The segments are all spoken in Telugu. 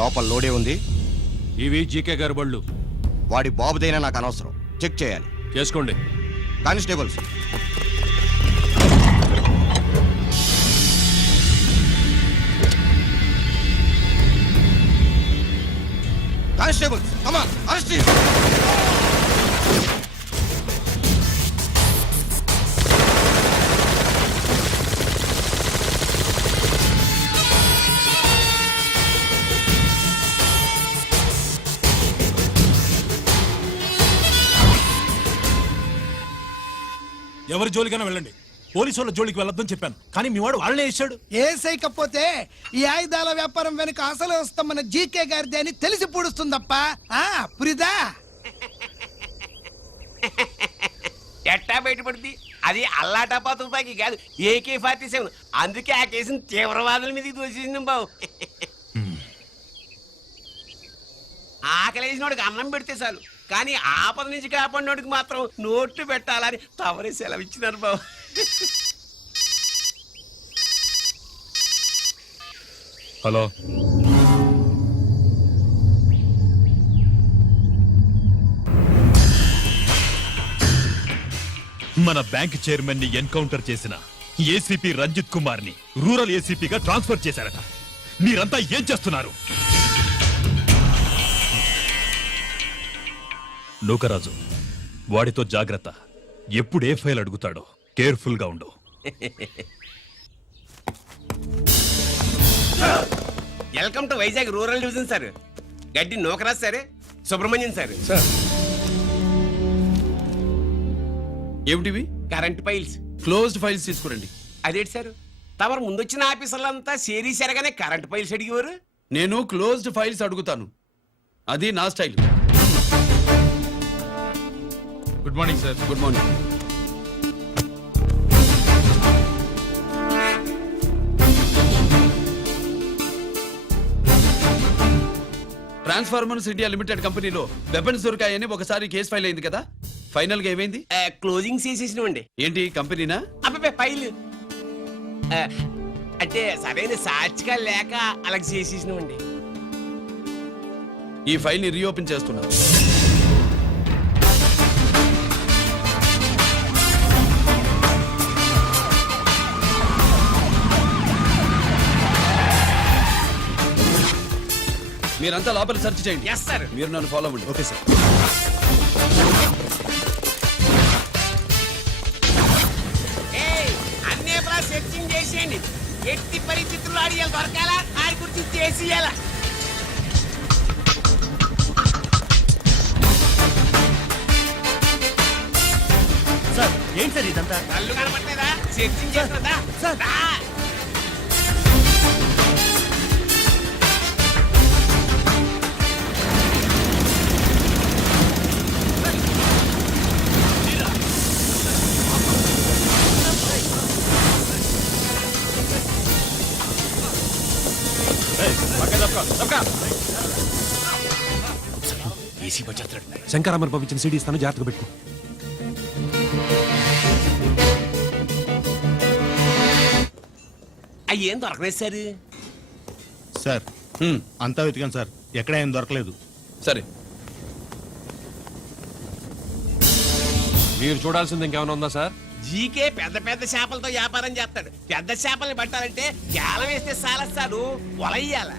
లోపల లోడే ఉంది. ఇవి జీకే గారి బళ్ళు. వాడి బాబుదైనా నాకు అనవసరం. చెక్ చేయాలి. చేసుకోండి. Constables, constables, come on, arrest him. ఎవరి జోలికైనా వెళ్ళండి, పోలీసు వాళ్ళ జోలికి వెళ్ళొద్దని చెప్పాను, కానీ మీ వాడు వాళ్ళనే వేసాడు. ఏసైకపోతే ఈ ఆయుధాల వ్యాపారం వెనుక అసలు వస్తామన్న జీకే గారిది అని తెలిసి పూడుస్తుందప్ప. పురిదా ఎట్టా బయటపడుద్ది? అది అల్లాటపా తుపాకీ కాదు, AK-47. అందుకే ఆ కేసుని తీవ్రవాదుల మీదకి దోషింది బాబు. ఆకలేసినోడికి అన్నం పెడితే చాలు, కానీ ఆపద నుంచి కాపాడినోడికి మాత్రం నోట్లు పెట్టాలని తవరే సెలవు ఇచ్చినారు బాబు. హలో, మన బ్యాంక్ చైర్మన్ ని ఎన్కౌంటర్ చేసిన ఏసీపీ రంజిత్ కుమార్ ని రూరల్ ఏసీపీగా ట్రాన్స్ఫర్ చేశారట. మీరంతా ఏం చేస్తున్నారు? నూకరాజు, వాడితో జాగ్రత్త. ఎప్పుడు ఏ ఫైల్ అడుగుతాడో కేర్ఫుల్ గా ఉండు. Welcome to Vizag rural division sir. Gaddi Nookaraj sir, Subrahmanyam sir. ఏమిటివి? Current files. క్లోజ్డ్ ఫైల్స్ తీసుకురండి. అదేంటి సార్, తమరు ముందొచ్చిన ఆఫీసర్లంతా సేరీసరగానే కరెంట్ ఫైల్స్ అడిగేవారు. నేను క్లోజ్డ్ ఫైల్స్ అడుగుతాను, అది నా style. Good morning sir. Good morning. Transformers India limited కంపెనీలో వెపన్స్ దొరికాయని ఒకసారి కేసు ఫైల్ అయింది కదా, ఫైనల్ గా ఏమైంది? క్లోజింగ్ చేసేసినవండి. ఏంటి కంపెనీనా? అబ్బాయి ఫైల్ అంటే సరైన సాక్షిగా లేక అలా చేసేసినవండి. ఈ ఫైల్ ని రీఓపెన్ చేస్తున్నా. మీరంతా లోపల సెర్చ్ చేయండి. Yes sir. మీరు నన్ను ఫాలో అవ్వండి. Okay sir. అన్నీ సెర్చింగ్ చేసేయండి. ఎట్టి పరిస్థితుల్లో అడియాలి దొరకాలా, ఆడి గురించి చేసేయాలా. సార్ ఏంటి సార్ ఇదంతా? కళ్ళు కనపడలేదా? సెర్చింగ్ చేస్తున్నదా? సార్. ఏసీ వచ్చేస్తాడు. శంకరామర్ పంపించిన సీడీ ఇస్తాను, జాగ్రత్తగా పెట్టుకో. అయ్యి ఏం దొరకలేదు సార్. సార్ అంతా వెతికాను సార్, ఎక్కడ ఏం దొరకలేదు. సరే, మీరు చూడాల్సింది ఇంకేమైనా ఉందా సార్? జీకే పెద్ద పెద్ద చేపలతో వ్యాపారం చేస్తాడు. పెద్ద చేపల్ని పట్టాలంటే కేలం వేస్తే సాలస్తాడు, వలయ్యాల.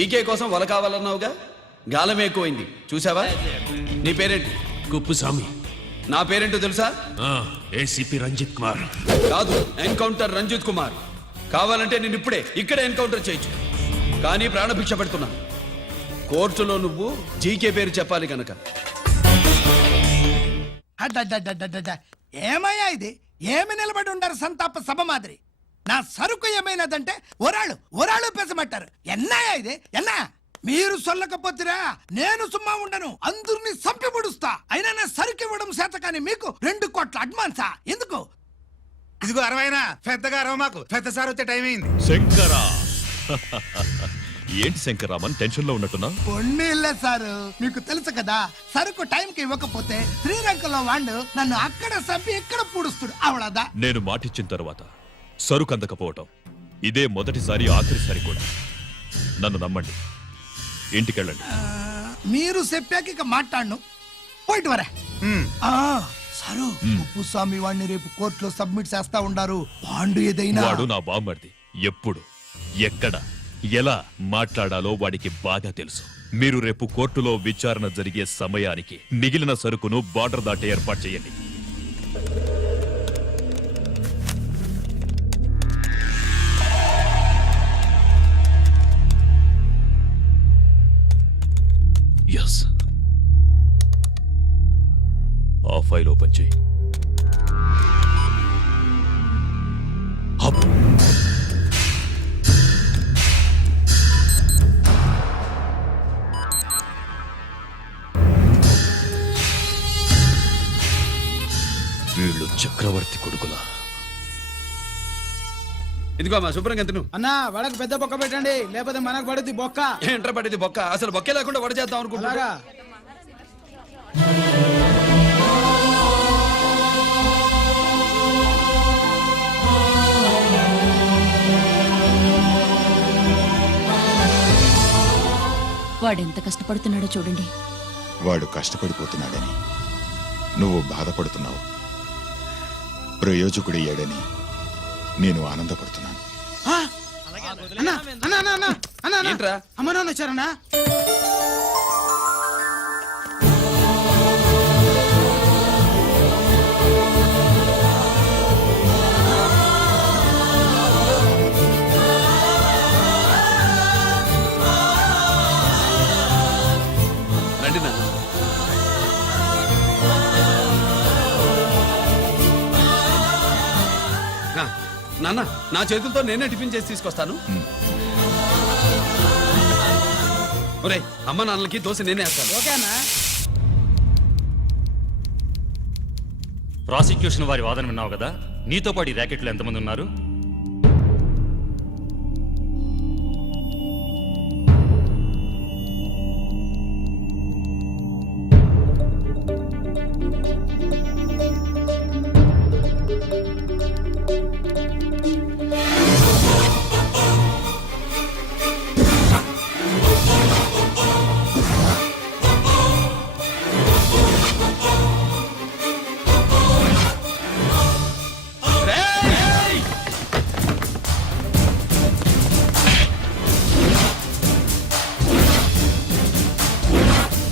జీకే కోసం వల కావాలన్నావుగా గాలం ఎక్కువైంది చూసావా. నీ పేరేంటి? కుప్పుస్వామి. నా పేరేంటో తెలుసా? ఏసీపీ రంజిత్ కుమార్. కాదు, ఎన్కౌంటర్ రంజిత్ కుమార్. కావాలంటే నేను ఇప్పుడే ఇక్కడే ఎన్కౌంటర్ చేయొచ్చు, కానీ ప్రాణభిక్ష పెడుతున్నా. కోర్టులో నువ్వు జీకే పేరు చెప్పాలి కనుక. అడ్డడ్డడ్డడ్డడ్డ. ఏమయ్యా ఇది? ఏమి నిలబడి ఉండారు సంతాప సభ మాదిరి? నా సరుకు ఏమైనదంటే ఒరాళ్ళు పెసమంటారు. ఎన్నాయా ఇది? ఎన్నా మీరు సొల్లకపోతురా నేను సుమ్మా ఉండను, అందరిని సంపి ముడుస్తా. అయినా నా సరుకు ఇవ్వడం చేత కానీ మీకు 2 కోట్ల అడ్వాన్సా? ఎందుకు? ఇదిగో 60 పెద్దగా అరవ మాకు పెద్ద సార్ వచ్చే టైం అయింది. శంకరా ఏంటి శంకరామన్ టెన్షన్ లో ఉన్నట్టున్నా? పొన్నీళ్ళే సారు, మీకు తెలుసు కదా, సరుకు టైంకి ఇవ్వకపోతే శ్రీరంగంలో వాడు నన్ను అక్కడ సంపి ఇక్కడ పూడుస్తుడు. అవడదా? నేను మాటిచ్చిన తర్వాత సరుకు అందకపోవటం ఇదే మొదటిసారి, ఆఖరిసారి కూడా. నన్ను నమ్మండి, ఇంటికెళ్ళండి. మీరు చెప్పాక ఇక మాట్లాడను. పోయిట్ వరా. సారు, ఉప్పుస్వామి వాడిని రేపు కోర్టులో సబ్మిట్ చేస్తా ఉండారు. బాండు ఏదైనా వాడు నా బామ్మర్ది. ఎప్పుడు, ఎక్కడ, ఎలా మాట్లాడాలో వాడికి బాగా తెలుసు. మీరు రేపు కోర్టులో విచారణ జరిగే సమయానికి మిగిలిన సరుకును బార్డర్ దాటి ఏర్పాటు చేయండి. ఎస్, ఆ ఫైల్ ఓపెన్ చేయి. అప్. వీళ్ళు చక్రవర్తి కొడుకులా. ఇదిగో మా శుభ్రంగా ఎంత నువ్వు. అన్నా వడకు పెద్ద బొక్క పెట్టండి, లేకపోతే మనకు పడుద్ది బొక్క. ఏంట్రా పడేది బొక్క? అసలు బొక్కే లేకుండా వడ చేద్దాం అనుకుంటా. అలాగా వాడెంత కష్టపడుతున్నాడో చూడండి. వాడు కష్టపడిపోతున్నాడని నువ్వు బాధపడుతున్నావు, ప్రయోజకుడయ్యాడని నేను ఆనందపడుతున్నాను. అన్నా అన్నా అన్నా అన్నా అన్నా అన్నా. ఏంట్రా? అమ్మ నాన్న వచ్చారన్నా. రండి నాన్న. నాన్న, నా చేతులతో నేనే టిఫిన్ చేసి తీసుకొస్తాను. ఒరేయ్, అమ్మ నాన్నలకి దోశ నేనే వేస్తాను. ఓకే అన్నా. ప్రాసిక్యూషన్ వారి వాదన విన్నావు కదా. నీతో పాటు ఈ ర్యాకెట్లో ఎంతమంది ఉన్నారు?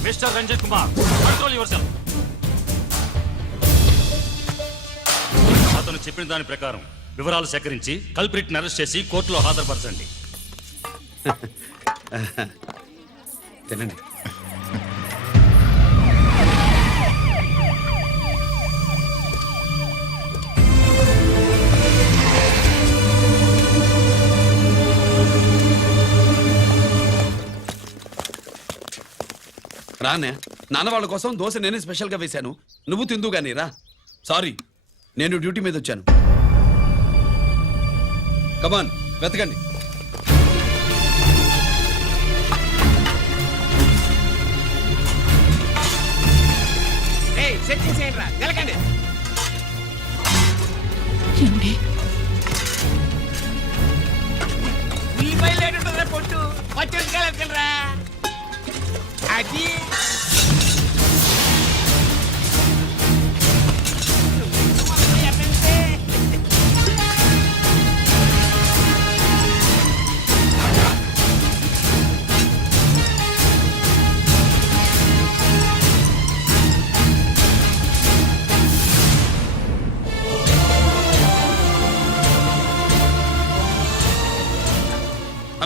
Mister Ranjith Kumar, control yourself. అతను చెప్పిన దాని ప్రకారం వివరాలు సేకరించి కల్ప్రిట్ అరెస్ట్ చేసి కోర్టులో హాజరుపరచండి. తినండి. రానే, నాన్న వాళ్ళ కోసం దోశ నేనే స్పెషల్ గా వేశాను, నువ్వు తిందు గానీ రా. సారీ, నేను డ్యూటీ మీద వచ్చాను. కమాన్, వెతకండి. సెట్ చేసేయండి రా, నిలకండి. ఏమండి? ఈ బయలు ఏంటుంటుందిరా పొట్టు? పచ్చడి రా. అది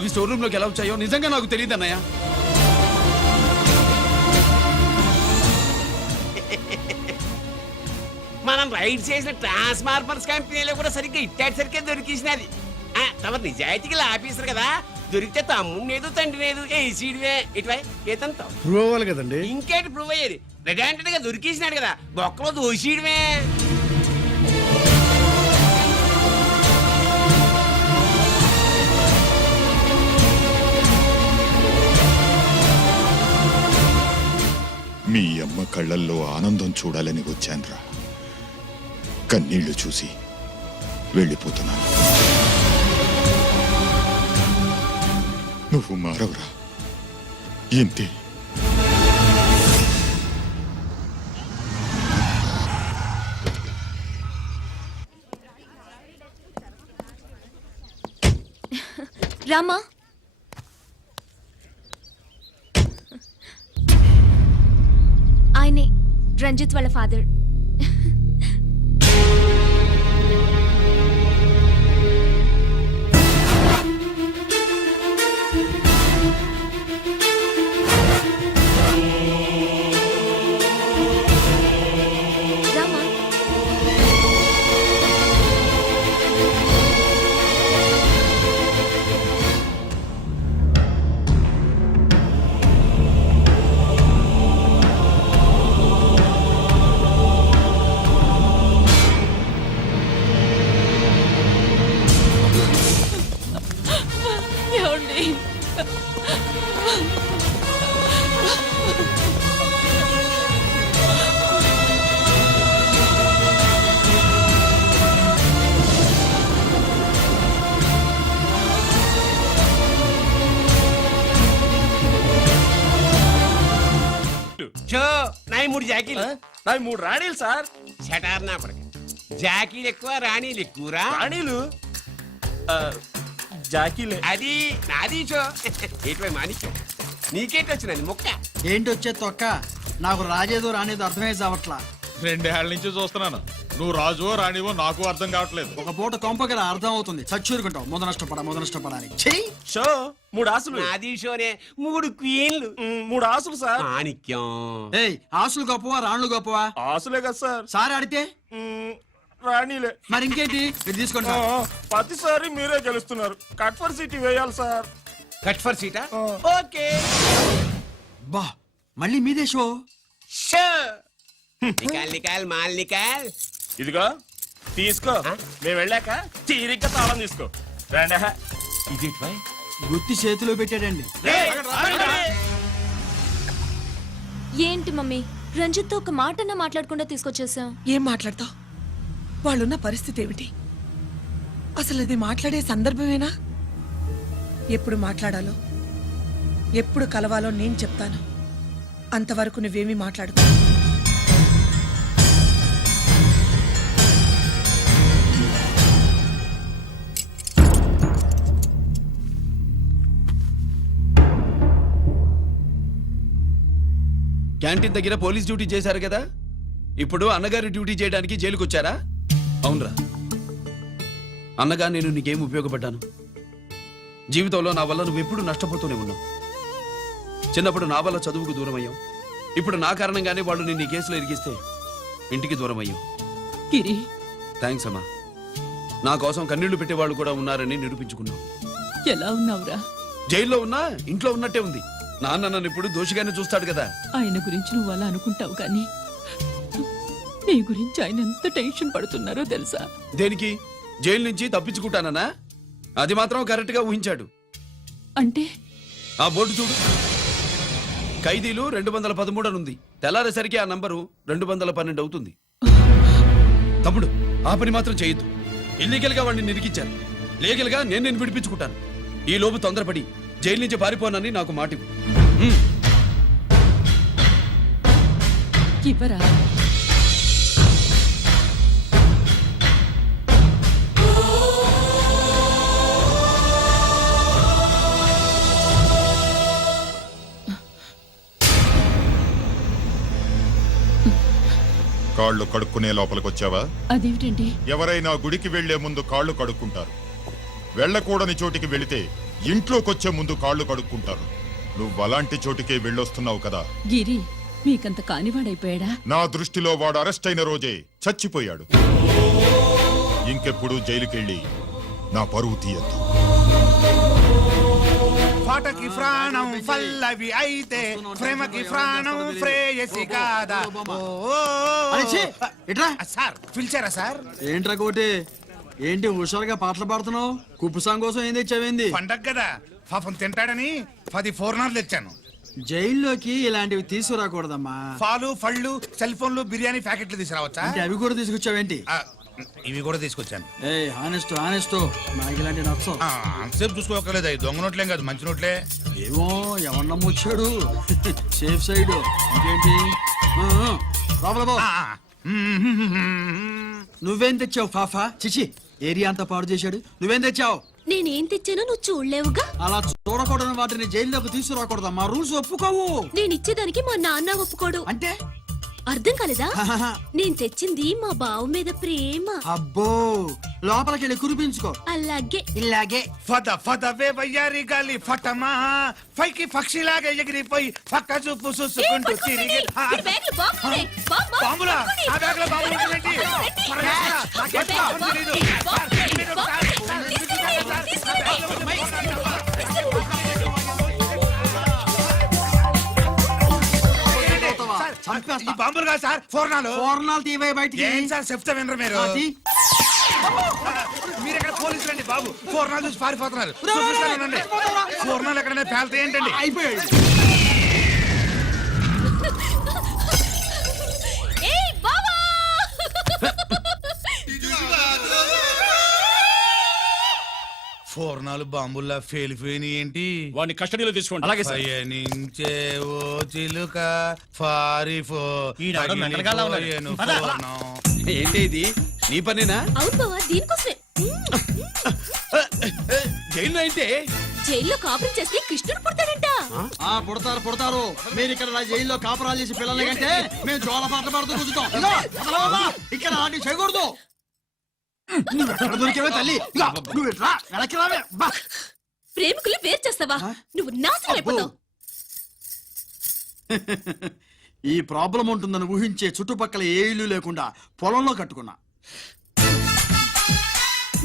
అవి స్టోర్ రూమ్ లోకి ఎలా వచ్చాయో నిజంగా నాకు తెలియదు అన్నయ్య. మనం రైడ్ చేసిన ట్రాన్స్ఫార్మర్స్ కంపెనీలో కూడా సరిగ్గా ఇట్టాడు సరిగ్గా దొరికేసినది తమరు నిజాయితీగా ఆఫీసర్ కదా, దొరికితే తమ్ముడు ఏదో తండ్రి ఏదో ఏసీడివే ఇటువై ఏతంతో ప్రూవ్ అవ్వాలి కదండి. ఇంకేంటి ప్రూవ్ అయ్యేది? రెడ్ గా దొరికేసినాడు కదా, బొక్కలో దోషీయడమే. మీ అమ్మ కళ్ళల్లో ఆనందం చూడాలని వచ్చాన్రా. కన్నీళ్లు చూసి వెళ్ళిపోతున్నాను. నువ్వు మారవురా, ఇంతే. రామా, ఆయనే రంజిత్ వాళ్ళ ఫాదర్. రామా, ఏమండి? షో నాయి 3 జాకీలు. నాకు 3 రాణీలు సార్. షటార్ నా కొడుకు. జాకీలు ఎక్కువ రాణీలు ఎక్కువరా? రాణీలు జాకీలే. అది నాది షో. ఏటివై మాణిక్యం, నీకేంటి వచ్చినది మొక్క? ఏంటి వచ్చే తొక్క? నాకు రాజేదో రానేదో అర్థమే చావట్లా. 2 ఏళ్ల నుంచి చూస్తున్నాను. నువ్వు రాజువో రాణివో నాకు అర్థం కావట్లేదు. ఒక పూట కొంప కదా అర్థం అవుతుంది. చచ్చూరుకుంటావు. మొద నష్టపడాలి. చెయ్యి. షో 3 ఆసులు. నాది షోనే 3 క్వీన్లు. 3 ఆసులు సార్. మాణిక్యం. ఏయ్, ఆసులు గొప్పవా రాణులు గొప్పవా? ఆసులే కదా సార్. సారి ఆడితే రాణీలే. మరి ఇంకేంటి? ఇది తీసుకోండి. ప్రతిసారి మీరే గెలుస్తున్నారు. కట్ ఫర్ సిటీ వేయాలి సార్. కట్ ఫర్ సీటా? ఓకే బా, మళ్ళీ మీదే షో. షో. నికాల్ నికాల్ మాల్ నికాల్. ఇదిగో తీసుకో. మేము వెళ్ళాక తీరిగ్గా తాళం తీసుకో. రండి. ఇది గుత్తి చేతిలో పెట్టాడండి. ఏంటి మమ్మీ, రంజిత్తో ఒక మాటన్నా మాట్లాడకుండా తీసుకొచ్చేసాం. ఏం మాట్లాడతావు? వాళ్ళున్న పరిస్థితి ఏమిటి? అసలు అది మాట్లాడే సందర్భమేనా? ఎప్పుడు మాట్లాడాలో, ఎప్పుడు కలవాలో నేను చెప్తాను. అంతవరకు నువ్వేమీ మాట్లాడుకో. క్యాంటీన్ దగ్గర పోలీస్ డ్యూటీ చేశారు కదా, ఇప్పుడు అన్నగారి డ్యూటీ చేయడానికి జైలుకి వచ్చారా? అవునరా. అన్నగా నేను నీకేం ఉపయోగపడ్డాను? జీవితంలో నా వల్ల నువ్వు ఎప్పుడు నష్టపోతూనే ఉన్నావు. చిన్నప్పుడు నా వల్ల చదువుకు దూరం అయ్యావు. ఇప్పుడు నా కారణంగానే వాళ్ళు నిన్ను ఈ కేసులో ఇరిగిస్తే ఇంటికి దూరం అయ్యావు. గిరి, థ్యాంక్స్ అమ్మా. నా కోసం కన్నీళ్లు పెట్టేవాళ్ళు కూడా ఉన్నారని నిరూపించుకున్నావు. ఎలా ఉన్నావురా? జైల్లో ఉన్నా ఇంట్లో ఉన్నట్టే ఉంది. నాన్న నన్ను ఇప్పుడు దోషిగానే చూస్తాడు కదా. ఆయన గురించి నువ్వు అలా అనుకుంటావు కానీ నీ గురించి ఆయన ఎంత టెన్షన్ పడుతున్నారో తెలుసా? దేనికి? జైలు నుంచి తప్పించుకుంటానన్నా? అది మాత్రం కరెక్ట్ గా ఊహించాడు. అంటే ఆ బోర్డు చూడు. ఖైదీలు 213 అని ఉంది. తెల్లారేసరికి ఆ నంబరు 212 అవుతుంది. తమ్ముడు, ఆ పని మాత్రం చేయొద్దు. ఇల్లీగల్ గా వాడిని నిరికించాను. లీగల్ గా నేను విడిపించుకుంటాను. ఈ లోపు తొందరపడి జైలు నుంచి పారిపోనని నాకు మాట ఇవ్వు. ఇవ్వరా? కాళ్ళు కడుక్కునే లోపలికొచ్చావా? అదేమిటండి? ఎవరైనా గుడికి వెళ్లే ముందు కాళ్ళు కడుక్కుంటారు. వెళ్ళకూడని చోటికి వెళితే ఇంట్లోకొచ్చే ముందు కాళ్ళు కడుక్కుంటారు. నువ్వు అలాంటి చోటుకే వెళ్ళొస్తున్నావు కదా. గిరి మీకంత కానివాడైపోయాడా? నా దృష్టిలో వాడు అరెస్ట్ అయిన రోజే చచ్చిపోయాడు. ఇంకెప్పుడు జైలుకెళ్ళి నా పరువు తీయద్దు. పాటకి ప్రాణం పల్లవి అయితే ప్రేమకి ప్రాణం ప్రేయసి కాదా. ఇట్రా సార్ పిలిచారా సార్? ఏంట్రా కోటి, ఏంటి హుషారుగా పాటలు పాడుతున్నావు? కుప్పు సాంగ్ కోసం ఏం తెచ్చావేంది? పండగ కదా పాపం తింటాడని 10 4 తెచ్చాను. జైల్లోకి ఇలాంటివి తీసుకురాకూడదమ్మా. పాలు పళ్ళు సెల్ ఫోన్లు బిర్యానీ ప్యాకెట్లు తీసుకురావచ్చా? అంటే అవి కూడా తీసుకొచ్చావేంటి? ఇవి కూడా తీసుకొచ్చాను. ఏ హానెస్ట్ హానెస్ట్, నాకు ఇలాంటి నచ్చవు. అంతసేపు చూసుకోకలేదు. అవి దొంగ నోట్లేం కాదు, మంచి నోట్లే. ఏమో ఎవరు నమ్మొచ్చాడు. Safe side. ఇంకేంటి లోపల పో. నువ్వేం తెచ్చావు ఫాఫా? చిచి, ఏరియా అంతా పాడు చేశాడు. నువ్వేం తెచ్చావు? నేనేం తెచ్చానో నువ్వు చూడలేవుగా. అలా చూడకూడని వాటిని జైల్లోకి తీసుకురాకూడదమ్మా. రూల్స్ ఒప్పుకోవు. నేను ఇచ్చేదానికి మా నాన్న ఒప్పుకోడు. అంటే అర్థం కాలేదా? నేను తెచ్చింది మా బావు మీద ప్రేమ. అబ్బో, లోపలికెళ్ళి కురిపించుకో. అలాగే ఇలాగే ఫదవే వయ్యారి గాలి ఫటమా పైకి పక్షిలాగా ఎగిరిపోయి పక్క చూపు చూసుకుంటూ తిరిగి. బాంబులా? ఆ బ్యాగ్ లో బాంబులు ఉంటాయేంటి? త్వరగా రా. నాకేం బాంబులు తెలీదు. ఈ బాంబులు కాదు సార్, ఫోర్నాలు. పూర్ణాలు తీవే బయటికి. ఏం సార్ చెప్తా వినరు మీరు? మీరు ఎక్కడ పోలీసులు అండి బాబు? ఫోర్నాలు చూసి పారిపోతున్నారు. ఫోర్నాలు ఎక్కడైనా పేలితే ఏంటండి? అయిపోయాడు. ఫోర్నాలు బాంబుల్లా ఫేలిపోయినాయి ఏంటి? వాడిని కస్టడీలో తీసుకోండి. అలాగే సార్. పయనించే ఓ చిలుక పారిపో. పగిలిపోయేను ఫోర్నం. ఏంటి ఇది? నీ పనేనా? అవును బావా, దీనికోసమే. జైల్లో అయితే జైల్లో కాపురం చేస్తే కృష్ణుడు పుడతాడంట. పుడతారు పుడతారు. మీరు ఇక్కడ నా జైల్లో కాపురాలు చేసి పిల్లల్ని కంటే మేము జోల పాటలు పాడుతూ కూర్చుంటాం. ఇదిగో, వదలవమ్మా. ఇక్కడ ఆడి చేయకూడదు. నువ్వు ఎక్కడ దొరికేవే తల్లి? ఇదిగో, నువ్వు ఇట్రా, వెనక్కి రావే. బా. ప్రేమికులు వేరు చేస్తావా? నువ్వు నాశనం అయిపోతావు. ఈ ప్రాబ్లం ఉంటుందని ఊహించే చుట్టుపక్కల ఏ ఇల్లు లేకుండా పొలంలో కట్టుకున్నా.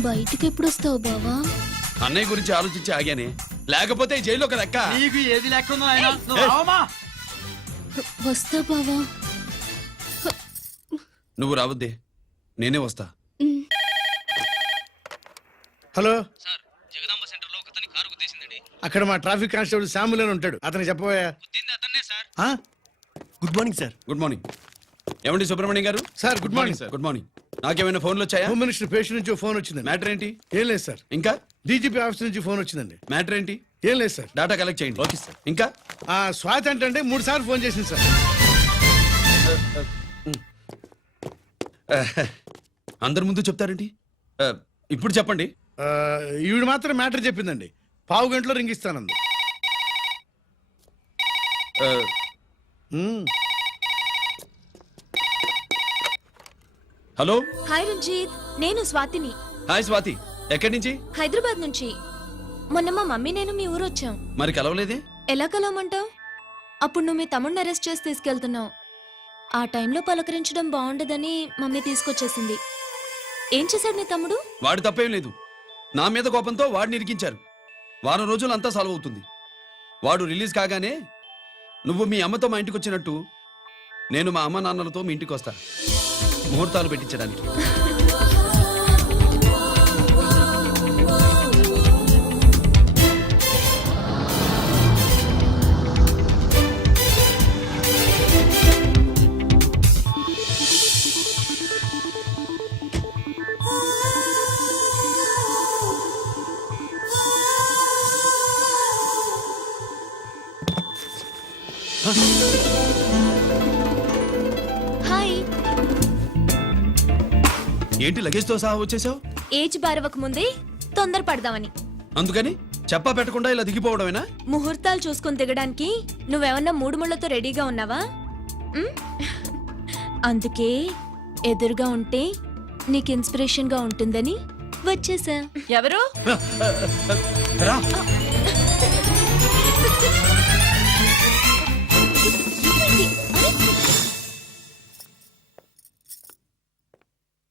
బయటికి ఎప్పుడు వస్తావు బావా? అన్నయ్య గురించి ఆలోచించి ఆగానే, లేకపోతే జైల్లో కదా అక్క. నీకు ఏది లేకుండా ఆయన వస్తా బావా. నువ్వు రావద్దే, నేనే వస్తా. హలో సార్, జగదాంబ సెంటర్ లో ఒకతని కారు గుద్దేసిందండి. అక్కడ మా ట్రాఫిక్ కానిస్టేబుల్ శాంబుల్ అని ఉంటాడు, అతనికి చెప్పబోయా. Good morning sir. Good morning. ఏమండి Subrahmanyam garu? Sir good morning sir. Good morning. నాకేమైనా ఫోన్లు వచ్చాయా? హోమ్ మినిస్టర్ పేషెంట్ నుంచి ఫోన్ వచ్చింది. మ్యాటర్ ఏంటి? ఏం లేదు సార్. ఇంకా డీజీపీ ఆఫీస్ నుంచి ఫోన్ వచ్చిందండి. మ్యాటర్ ఏంటి? ఏం లేదు సార్. డేటా కలెక్ట్ చేయండి. Okay sir. ఇంకా స్వాతి అంటే 3 సార్లు ఫోన్ చేసింది సార్. అందరి ముందు చెప్తారేంటి? ఇప్పుడు చెప్పండి. ఈవిడ మాత్రం మ్యాటర్ చెప్పిందండి. 1/2 గంటలో రింగ్ ఇస్తానంది. హలో. హాయ్ రంజిత్, నేను స్వాతిని. హాయ్ స్వాతి. ఎక్కడి నుంచి? హైదరాబాద్ నుంచి. మొన్న మా మమ్మీ నేను మీ ఊరు వచ్చాం. మరి కలవలేదే? ఎలా కలవమంటావు? అప్పుడు నువ్వు మీ తమ్ముడిని అరెస్ట్ చేసి తీసుకెళ్తున్నావు. ఆ టైంలో పలకరించడం బాగుండదని మమ్మీ తీసుకొచ్చేసింది. ఏం చేశాడు నీ తమ్ముడు? వాడు తప్పేం లేదు. నా మీద కోపంతో వాడిని ఇరికించారు. వారం రోజులు అంతా సాల్వ్ అవుతుంది. వాడు రిలీజ్ కాగానే నువ్వు మీ అమ్మతో మా ఇంటికి వచ్చినట్టు నేను మా అమ్మ నాన్నలతో మీ ఇంటికి వస్తా, ముహూర్తాలు పెట్టించడానికి. హాయ్. ఏంటి లగేజ్తో సహా వచ్చేసావు? ఏజ్ బారవక ముందే తొందర పడదామని. అందుకని చెప్పా పెట్టకుండా ఇలా దిగిపోవడమేనా? ముహూర్తాలు చూసుకుని దిగడానికి నువ్వేమన్నా 3 ముళ్ళతో రెడీగా ఉన్నావా? అందుకే ఎదురుగా ఉంటే నీకు ఇన్స్పిరేషన్ గా ఉంటుందని వచ్చేసా. ఎవరు? రా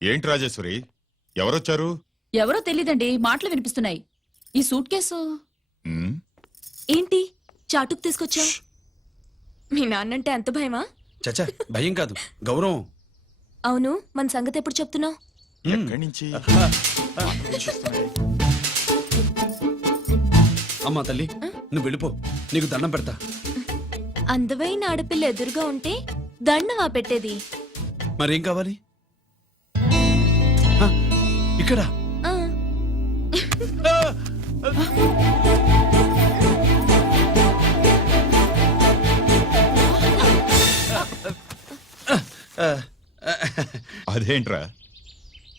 ఏంటి రాజేశ్వరి ఎవరొచ్చారు? ఎవరో తెలీదండి, మాటలు వినిపిస్తున్నాయి. ఈ సూట్ కేసు ఉమ్, ఏంటి చాటుకు తీసుకొచ్చావు? మీ నాన్నంటే అంత భయమా? చచ్చా భయం కాదు గౌరవం. అవును, మన సంగతి ఎప్పుడు చెప్తున్నావు? ఎక్కడి నుంచి? అమ్మా తల్లి నువ్వు వెళ్ళిపో, నీకు దండం పెడతా. అందమైన ఆడపిల్ల ఎదురుగా ఉంటే దండవా పెట్టేది? మరేం కావాలి? ఆ, ఇక్కడ ఆ, అదేంట్రా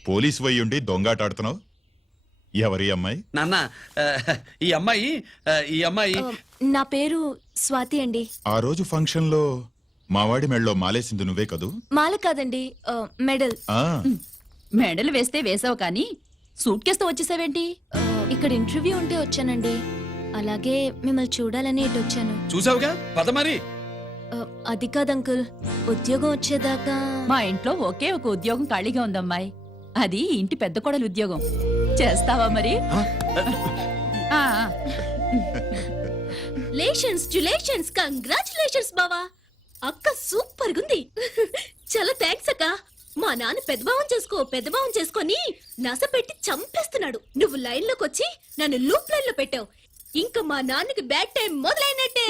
పోలీసు వయ్యుండి దొంగాటాడుతున్నావు? ఎవరి అమ్మాయి? నాన్న ఈ అమ్మాయి నా పేరు స్వాతి అండి. ఆ రోజు ఫంక్షన్ లో మావాడి మెళ్ళలో మాలేసింది నువ్వే కదూ? మాల కాదండి, మెడల్. ఆ, మెడలు వేస్తే వేసావు కానీ సూట్ కేసుతో వచ్చేసావేంటి? ఇక్కడ ఇంటర్వ్యూ ఉంటే వచ్చానండి. అలాగే మిమ్మల్ని చూడాలని ఇటు వచ్చాను. చూసావుగా పద మరి. అది కాదు అంకుల్, ఉద్యోగం వచ్చేదాకా. మా ఇంట్లో ఒకే ఒక ఉద్యోగం ఖాళీగా ఉందమ్మాయి, అది ఇంటి పెద్ద కోడలు ఉద్యోగం. చేస్తావా మరి? ఆ, లేషన్స్ కంగ్రాచులేషన్స్ బావా. అక్క సూపర్ గుంది. చాలా థ్యాంక్స్ అక్క. మా నాన్న పెద్దభావం చేసుకొని నస పెట్టి చంపేస్తున్నాడు. నువ్వు లైన్ లోకి వచ్చి నన్ను లూప్ లైన్ లో పెట్టావు. ఇంకా మా నాన్నకి బ్యాడ్ టైం మొదలైనట్టే.